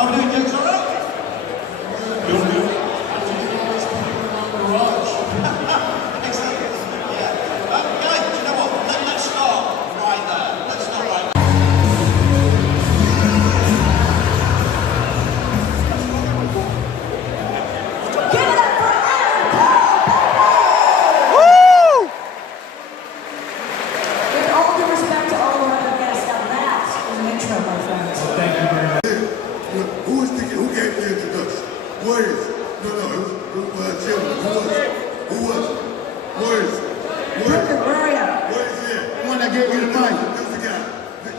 How are we doing, James? All right? Good. Excellent. Yeah. Guys, do you know what? Let's start right there. Let's start right there. Give it up for Adam Cole! Woo! With all due respect to all of our guests, now that is an intro, my friends. Thank you very much. Who gave the introduction? Where is it? No, it was Jim. Who was it? Where is it? Rupert, where are you? Where is it? The one that gave you the mic. That's the guy.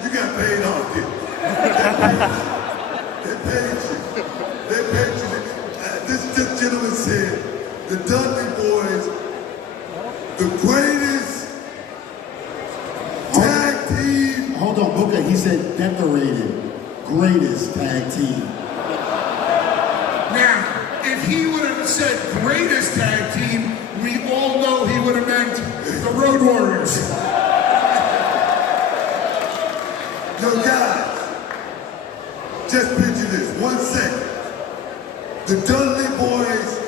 You got paid off, kid. They paid you. They paid you. This gentleman said, the Dudley Boys, the greatest tag team. Hold on, Booker. He said decorated greatest tag team. Now, if he would have said greatest tag team, we all know he would have meant the Road Warriors. Yo, guys, just picture this, 1 second. The Dudley Boys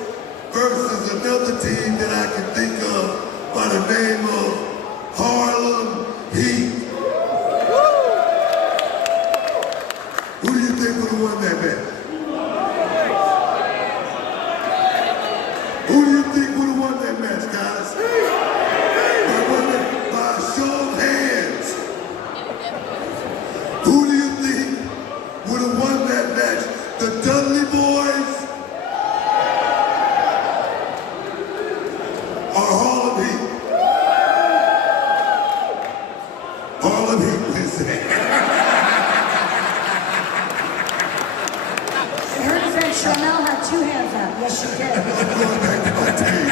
versus another team that I can think of by the name of Harlem Heat. Who do you think would have won that match? Who do you think would have won that match, guys? By a show of hands. Who do you think would have won that match? The Dudley Boys or Harlem Heat? Harlem Heat wins that. I heard you said Chanel had two hands up. Yes, she did. I'm going back to my team.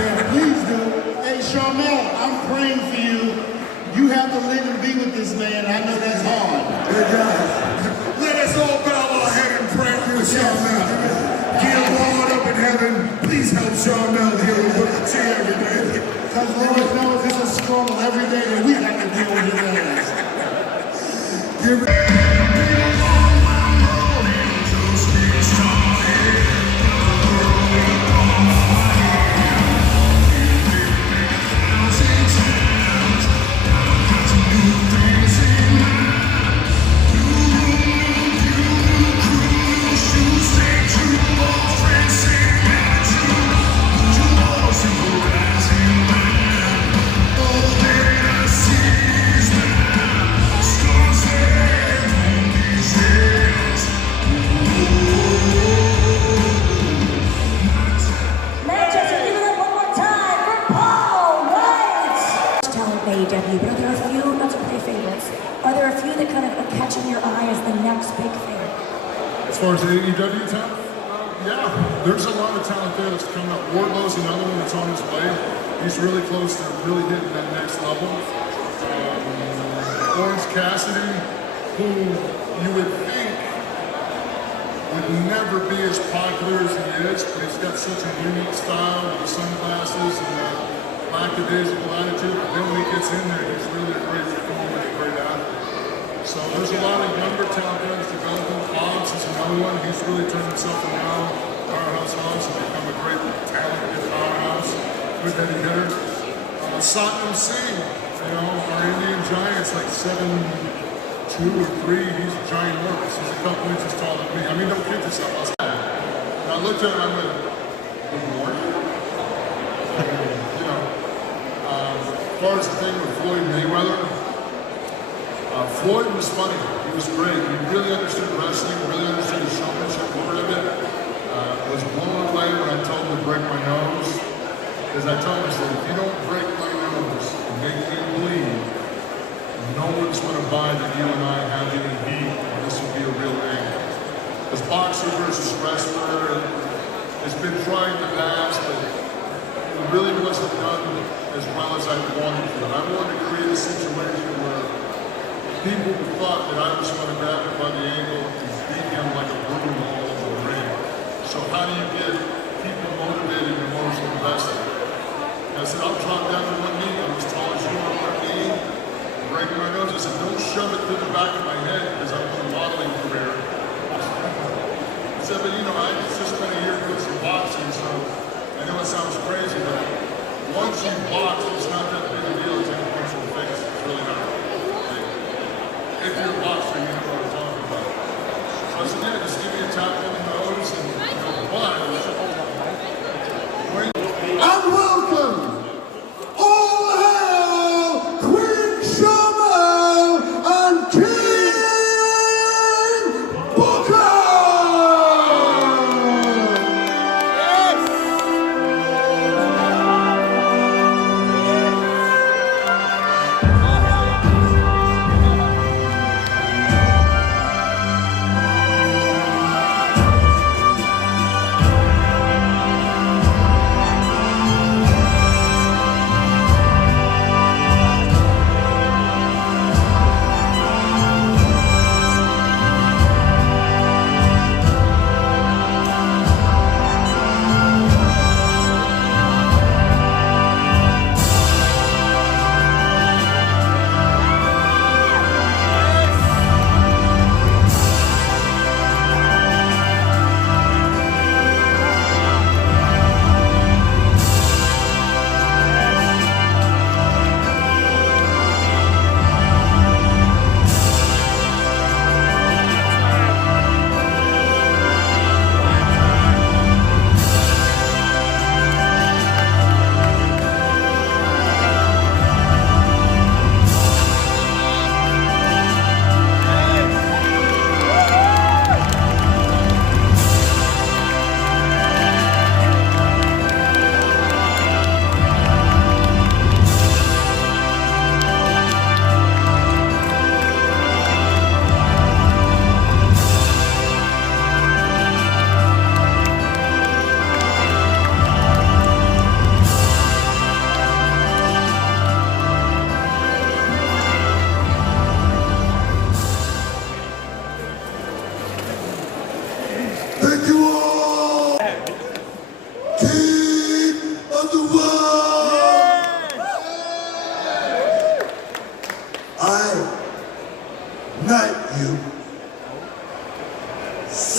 Yeah, please do. Hey, Charmel, I'm praying for you. You have to live and be with this man. I know that's hard. Hey guys, Let us all bow our head and pray for Charmel. Dear Lord up in heaven, please help Charmel here with Booker T every day. Because Lord knows it's a struggle every day that we have to deal with his ass. give it. Manchester, give it up one more time for Paul White! Talent AEW, but are there a few, not to play favorites, are there a few that kind of are catching your eye as the next big thing? As far as AEW talent, yeah, there's a lot of talent there that's coming up. Wardlow's another one that's on his way. He's really close to really hitting that next level. Orange Cassidy, who you would think would never be as popular as he is, but he's got such a unique style with the sunglasses and the lackadaisical attitude. But then when he gets in there, he's really a great performer and a great athlete. So there's a lot of younger talent there that's developing. Hobbs is another one. He's really turned himself around. Powerhouse Hobbs has become a great talented powerhouse. Good heavy hitter. Satnam Singh, you know, our Indian Giant's like 7'2" or 3". He's a giant enormous. He's a couple inches taller than me. I mean, don't kid yourself. And I looked at him and I went, good morning. You know, as far as the thing with Floyd Mayweather, Floyd was funny. He was great. He really understood wrestling, really understood the showmanship part of it. Was blown away when I told him to break my nose. Because I told him, I said, if you don't break my nose and make me bleed, no one's going to buy that you and I have any heat, and this will be a real angle. Because boxer versus wrestler has been tried in the past, but it really wasn't done as well as I wanted to. I wanted to create a situation where people thought that I was going to grab him by the ankle and beat him like a broom all over the ring. So how do you get people motivated and emotionally invested? I said, I'll drop down to one knee. I'm as tall as you are on one knee. Break my nose. I said, don't shove it through the back of my head because I'm on a modeling career.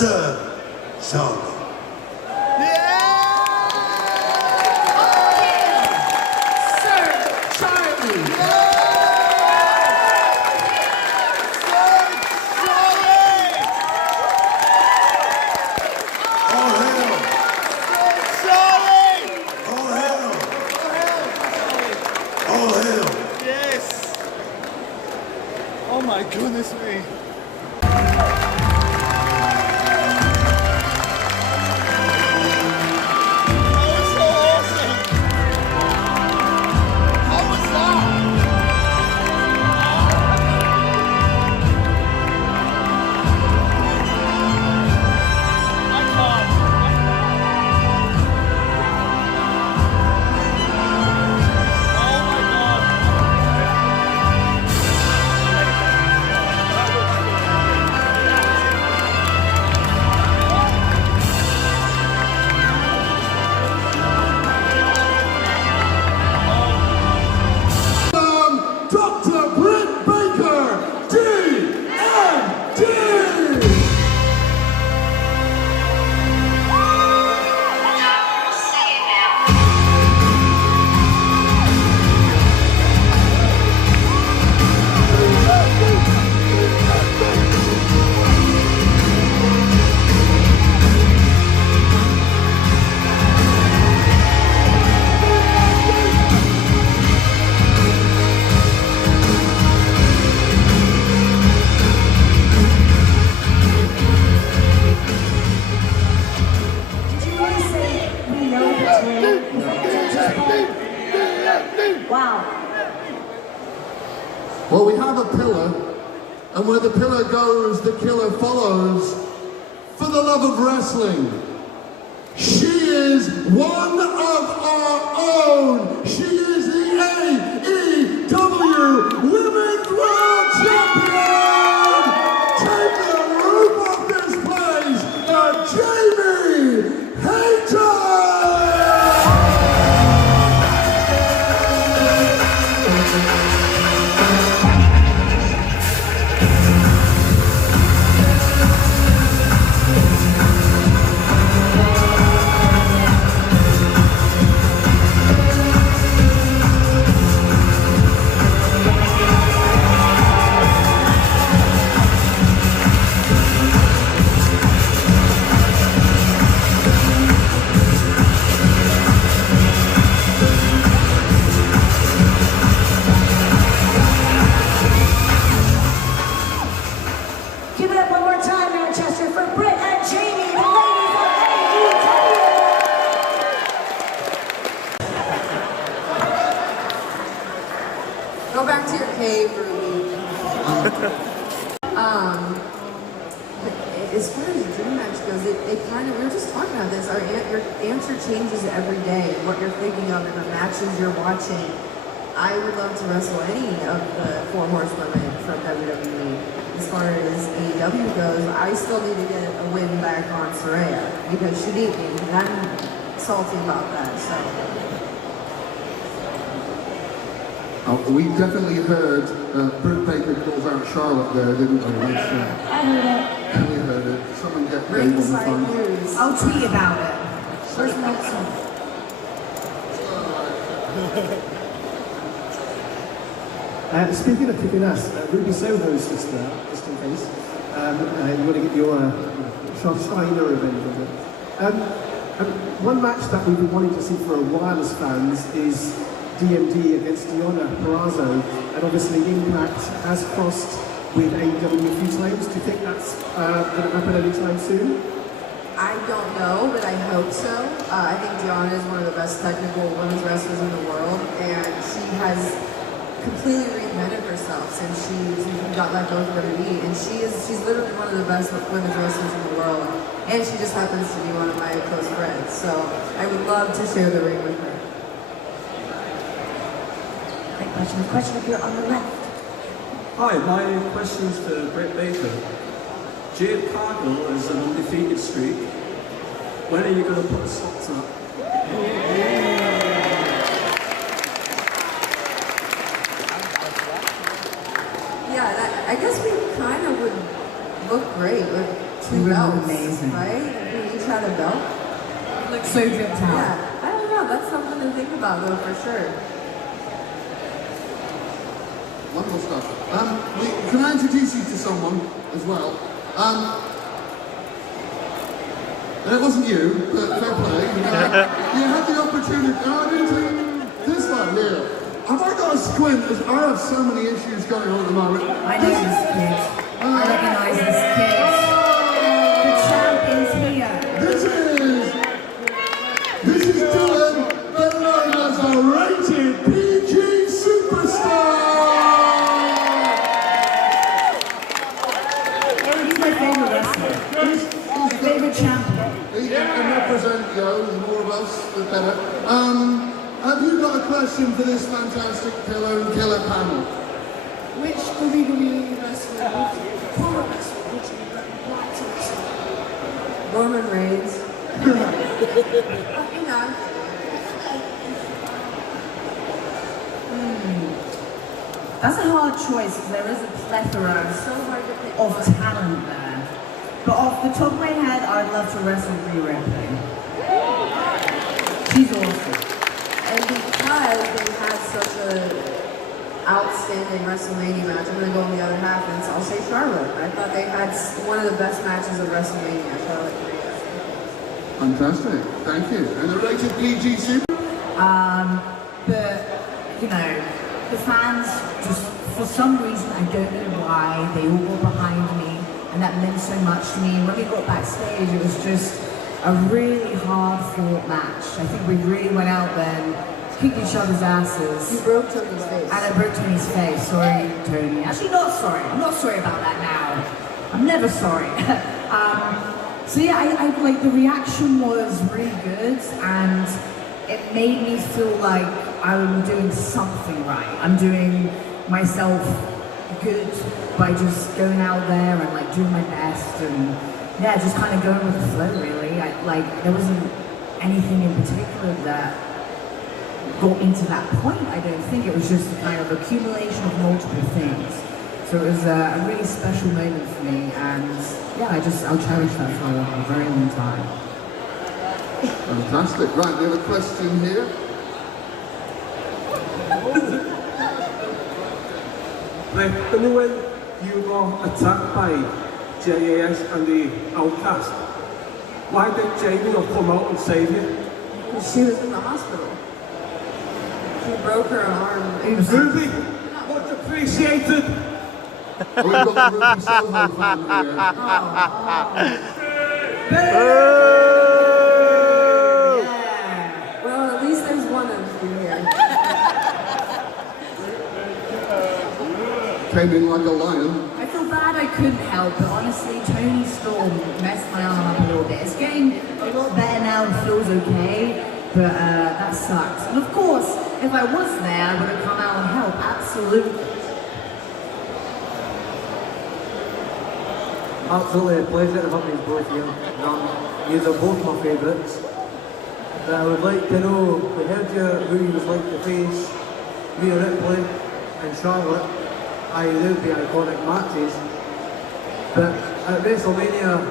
Sir Charlotte. Sir Charlie. All hail! All hail! All hail! Yes! Oh my goodness me. That was so awesome! How was that? I can't. Oh my god. Dr. Britt Baker, DMD! Did you really say we know it's real? Was that just Wow. Well, we have a pillar, and where the pillar goes, the killer follows. For the love of wrestling, she is one of our own. She is the AEW Women's World Champion. Take the roof off this place, Jamie Hayter. Give it up one more time, Manchester, for Britt and Jamie, the ladies of AEW. Go back to your cave, Ruby. As far as the dream match goes, it kind of, we were just talking about this, your answer changes every day, what you're thinking of in the matches you're watching. I would love to wrestle any of the 4 horsewomen from WWE. As far as AEW goes, I still need to get a win back on Saraya because she beat me, and I'm salty about that, so. We definitely heard Britt Baker calls out Charlotte there, didn't we? I heard it. We heard it. Someone get Dave on the Ringside phone. News. I'll tweet about it. Where's Nelson? Speaking of kicking ass, Ruby Soho's sister, just in case, you want to get your China revenge on it. One match that we've been wanting to see for a while as fans is DMD against Deonna Purrazzo, and obviously Impact has crossed with AEW a few times. Do you think that's going to happen anytime soon? I don't know, but I hope so. I think Deonna is one of the best technical women's wrestlers in the world, and she has completely reinvented herself since she got let go from WWE, and she's literally one of the best women's wrestlers in the world, and she just happens to be one of my close friends. So I would love to share the ring with her. Great question. The question up here on the left. Hi, my question's for Britt Baker. Jade Cargill is an undefeated streak. When are you going to put the socks up? Yeah, I guess we kind of would look great with two belts, right? We each had a belt. Looks so dripped out. Yeah, I don't know. That's something to think about, though, for sure. Wonderful stuff. Can I introduce you to someone as well? And it wasn't you, but fair play. You had the opportunity. This one here. Have I got a squint? As I have so many issues going on at the moment. I know this kid. I recognize this kid. The champion's here. This is Dylan, better known as a rated PG superstar. He's my favorite wrestler. He's my favorite champion. He can represent, the more of us, the better. Have you got a question for this fantastic Pillow and Killer panel? Which WWE wrestler, former wrestler, would you like to wrestle? Roman Reigns. You know. That's a hard choice because there is a plethora So hard to pick. of talent there. But off the top of my head, I'd love to wrestle Rhea Ripley. She's awesome. And because they had such a outstanding WrestleMania match, I'm gonna go on the other half and I'll say Charlotte. I thought they had one of the best matches of WrestleMania, Charlotte and Rhea. Fantastic, thank you. And the rated PG super? But, the fans just, for some reason, I don't know why, they all got behind me, and that meant so much to me. When we got backstage, it was just a really hard-fought match. I think we really went out there and kicked each other's asses. You broke Tony's face. And I broke Tony's face. Sorry, Tony. Actually, not sorry. I'm not sorry about that now. I'm never sorry. So yeah, I like the reaction was really good, and it made me feel like I'm doing something right. I'm doing myself good by just going out there and like doing my best, and yeah, just kind of going with the flow. Really, there wasn't anything in particular that got me to that point. I don't think it was just a kind of accumulation of multiple things. So it was a really special moment for me, and yeah, I'll cherish that for a very long time. Fantastic. Right, we have a question here. When you got attacked by JAS and the Outcast, why did Jamie not come out and save you? She was in the hospital. She broke her arm. Ruby, much appreciated. We've got the Ruby Soho family Well, at least there's one of you here. Came in like a lion. I feel bad I couldn't help, but honestly, Tony Storm messed my arm up a little bit. It's getting a lot better now and feels okay, but that sucks. And of course, if I was there, I would have come out and helped, absolutely. Absolutely a pleasure to have these both here. These are both my favourites. But I would like to know, we heard who you would like to face, Rhea Ripley and Charlotte. They would be iconic matches. But at WrestleMania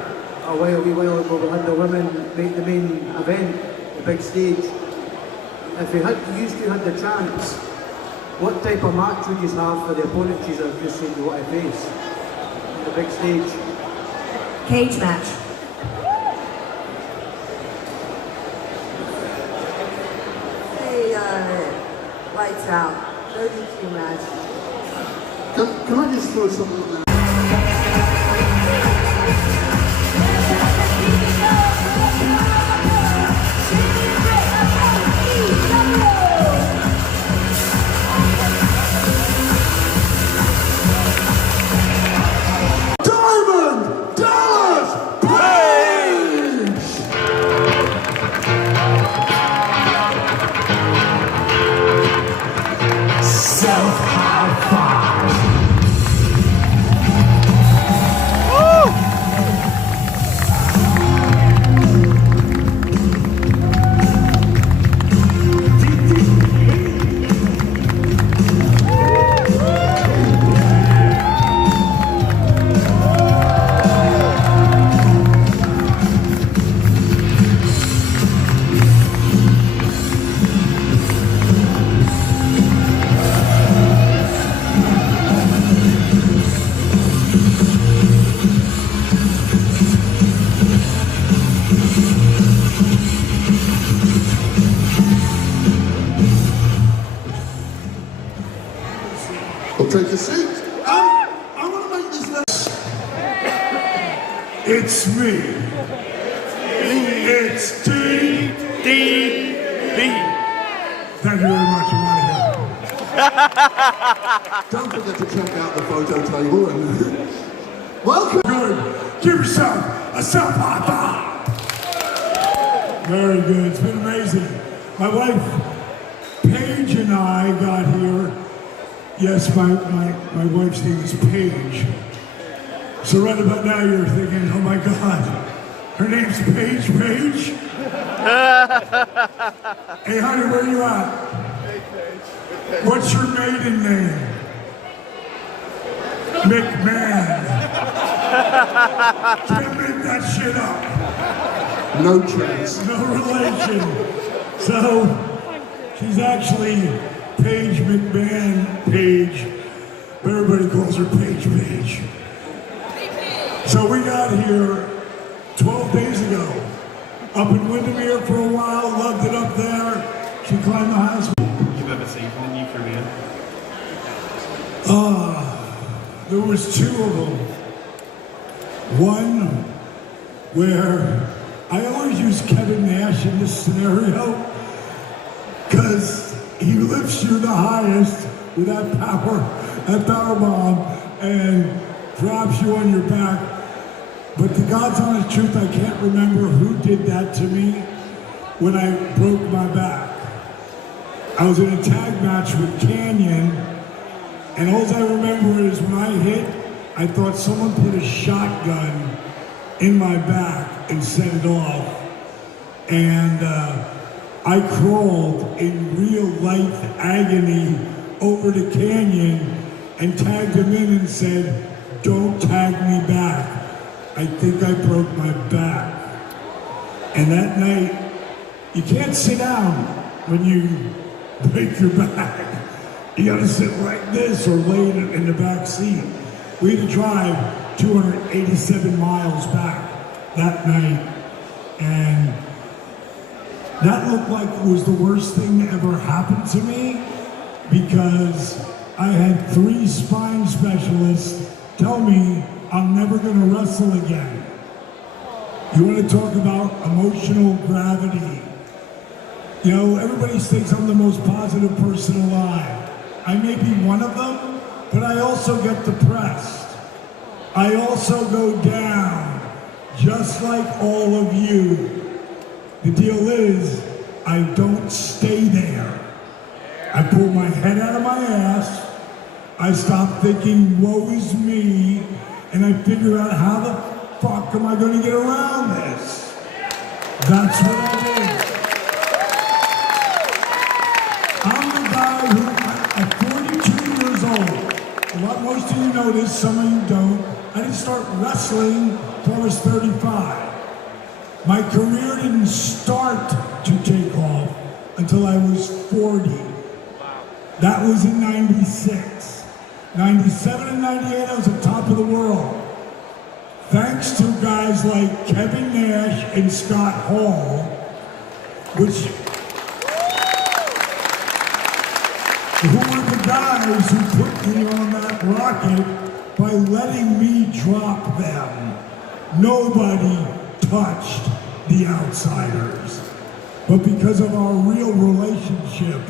a wee while ago, we had the women make the main event, the big stage. If you had the chance, what type of match would you have for the opponents you have just seen you want to face on the big stage? Cage match. Hey, lights out. No DQ match. Can I just throw something there? Diamond Dallas Page! Self high five. take a seat. I want to make this next. It's me. It's DDB. Thank you very much. I'm out of here. Don't forget to check out the photo table and welcome. Good. Give yourself a self-high. Very good. It's been amazing. My wife, Paige, and I got here. Yes, my wife's name is Paige. So right about now you're thinking, oh my God, her name's Paige. Hey honey, where you at? What's your maiden name? McMahon. Can't make that shit up. No chance. No relation. So she's actually Paige McMahon Paige, but everybody calls her Paige. So we got here 12 days ago, up in Windermere for a while, loved it up there. She climbed the highest. You've ever seen from the New Caribbean? There was two of them. One where I always use Kevin Nash in this scenario because he lifts you the highest with that power bomb and drops you on your back. But the God's honest truth, I can't remember who did that to me when I broke my back. I was in a tag match with Canyon, and all I remember is when I hit, I thought someone put a shotgun in my back and set it off. And I crawled in real life agony over to Canyon and tagged him in and said, "Don't tag me back. I think I broke my back." And that night, you can't sit down when you break your back. You gotta sit like this or lay in the back seat. We had to drive 287 miles back that night, and that looked like it was the worst thing that ever happened to me because I had 3 spine specialists tell me I'm never gonna wrestle again. You wanna talk about emotional gravity? You know, everybody thinks I'm the most positive person alive. I may be one of them, but I also get depressed. I also go down, just like all of you. The deal is, I don't stay there. I pull my head out of my ass, I stop thinking, woe is me, and I figure out how the fuck am I gonna get around this? That's what I do. I'm the guy who, at 42 years old, most of you know this, some of you don't, I didn't start wrestling until I was 35. My career didn't start to take off until I was 40. That was in 96. 97 and 98, I was at top of the world. Thanks to guys like Kevin Nash and Scott Hall, who were the guys who put me on that rocket by letting me drop them. Nobody touched the outsiders. But because of our real relationship,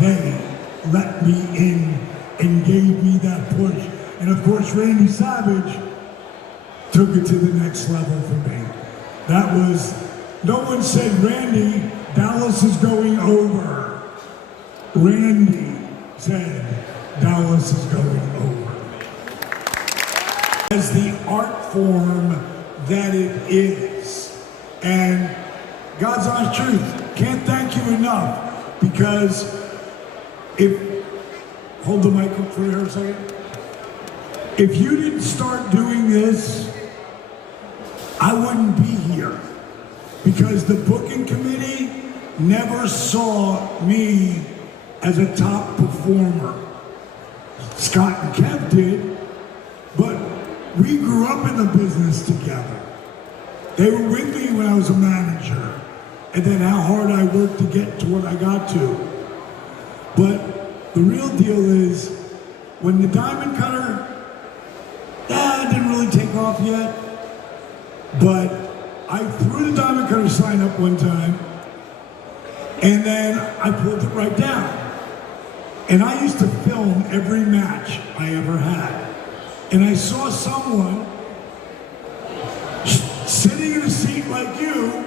they let me in and gave me that push. And of course, Randy Savage took it to the next level for me. That was, no one said, Randy, Dallas is going over. Randy said, Dallas is going over. As the art form that it is. And God's honest truth, can't thank you enough, because hold the mic up for here a second. If you didn't start doing this, I wouldn't be here, because the booking committee never saw me as a top performer. Scott and Kev did, but we grew up in the business together. They were with me when I was a manager, and then how hard I worked to get to what I got to. But the real deal is, when the diamond cutter, it didn't really take off yet, but I threw the diamond cutter sign up one time, and then I pulled it right down. And I used to film every match I ever had. And I saw someone sitting in a seat like you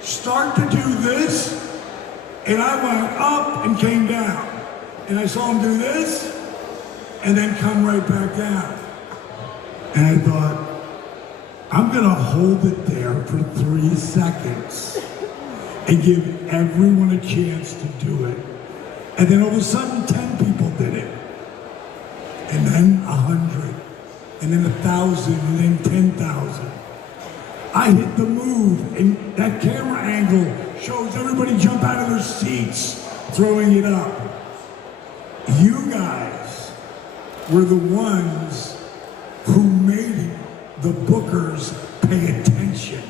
start to do this, and I went up and came down. And I saw him do this, and then come right back down. And I thought, I'm gonna hold it there for 3 seconds and give everyone a chance to do it. And then all of a sudden, 10 people did it. And then 100, and then 1,000, and then 10,000. I hit the move, and that camera angle shows everybody jump out of their seats, throwing it up. You guys were the ones who made the bookers pay attention.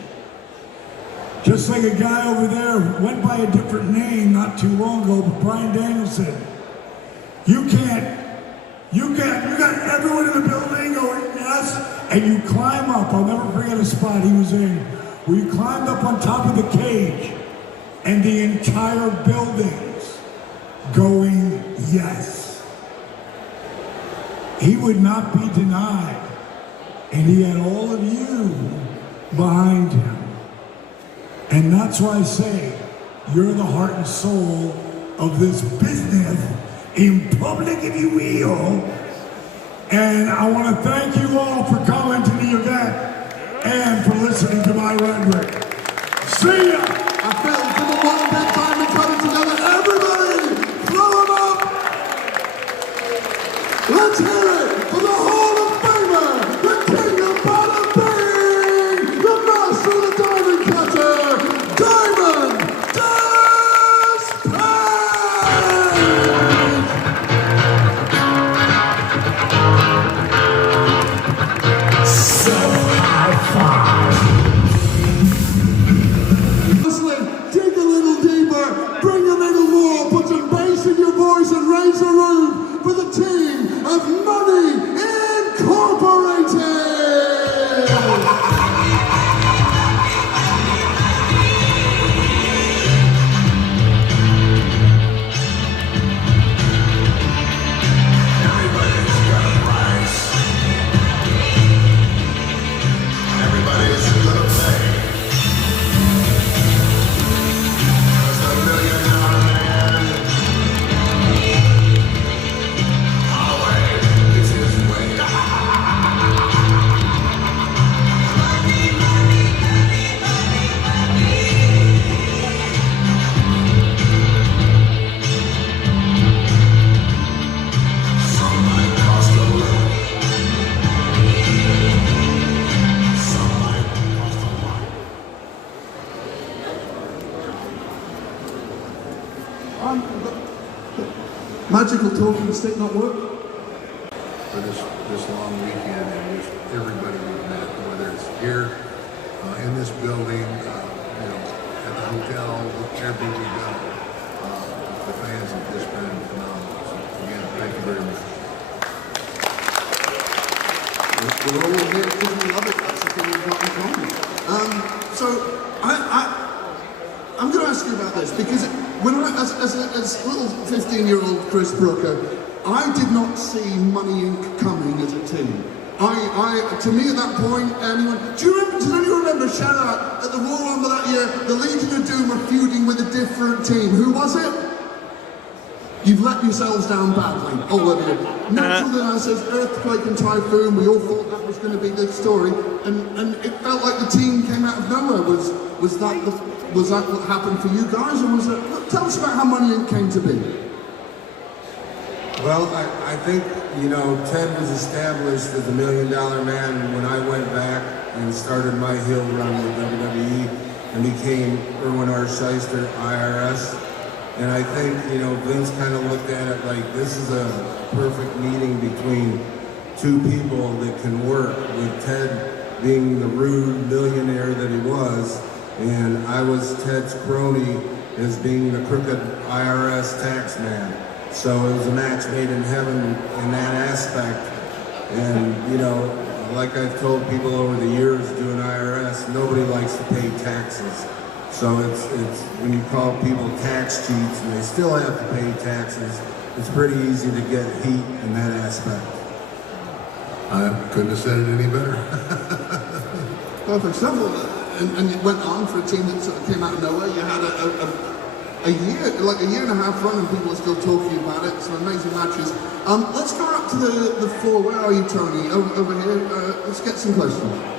Just like a guy over there went by a different name not too long ago, but Brian Danielson. You got everyone in the building going, yes, and you climb up. I'll never forget a spot he was in, where you climbed up on top of the cage, and the entire building's going, yes. He would not be denied, and he had all of you behind him. And that's why I say, you're the heart and soul of this business, in public if you will. And I want to thank you all for coming to the event and for listening to my rhetoric. See ya! I felt for the one big time and coming together. Everybody, throw them up! Let's hear it for the Hall of Famer, the King of Bada Bing, the Master of the Diamond Cutter, Diamond Dallas Page! So high five. Dig a little deeper, bring a little more, put some bass in your voice and raise the roof for the team of Money Incorporated! Everybody's got a price. Everybody's gonna pay. There's $1 million man. Always is his way. Some might cost a little. Some might cost a lot. Magical talking stick not work? For this long weekend and just everybody we've met, whether it's here in this building, at the hotel, wherever we go, the fans have just been phenomenal. So again, thank you very much. We're all here because we love it. That's the thing we've got in common. I'm going to ask you about this because when as a little 15-year-old Chris Brooker, I did not see Money Inc. coming as a team. To me at that point, does anyone remember, shout out, at the Royal Rumble that year, the Legion of Doom were feuding with a different team. Who was it? You've let yourselves down badly, all of you. Natural disasters, earthquake and typhoon, we all thought that was going to be the story, and it felt like the team came out of nowhere. Was that what happened for you guys, or was it? Tell us about how Money Inc. came to be. Well, I think, Ted was established as the $1 Million Man when I went back and started my heel run with WWE and became Erwin R. Shyster, IRS. And I think, Vince kind of looked at it like this is a perfect meeting between two people that can work, with Ted being the rude millionaire that he was, and I was Ted's crony as being the crooked IRS tax man. So it was a match made in heaven in that aspect. And, you know, like I've told people over the years doing IRS, nobody likes to pay taxes. So it's when you call people tax cheats and they still have to pay taxes, it's pretty easy to get heat in that aspect. I couldn't have said it any better. Perfect stuff. And it went on for a team that sort of came out of nowhere. You had a year, like a year and a half run, and people are still talking about it. Some amazing matches. Let's go up to the floor. Where are you, Tony? Over here. Let's get some questions.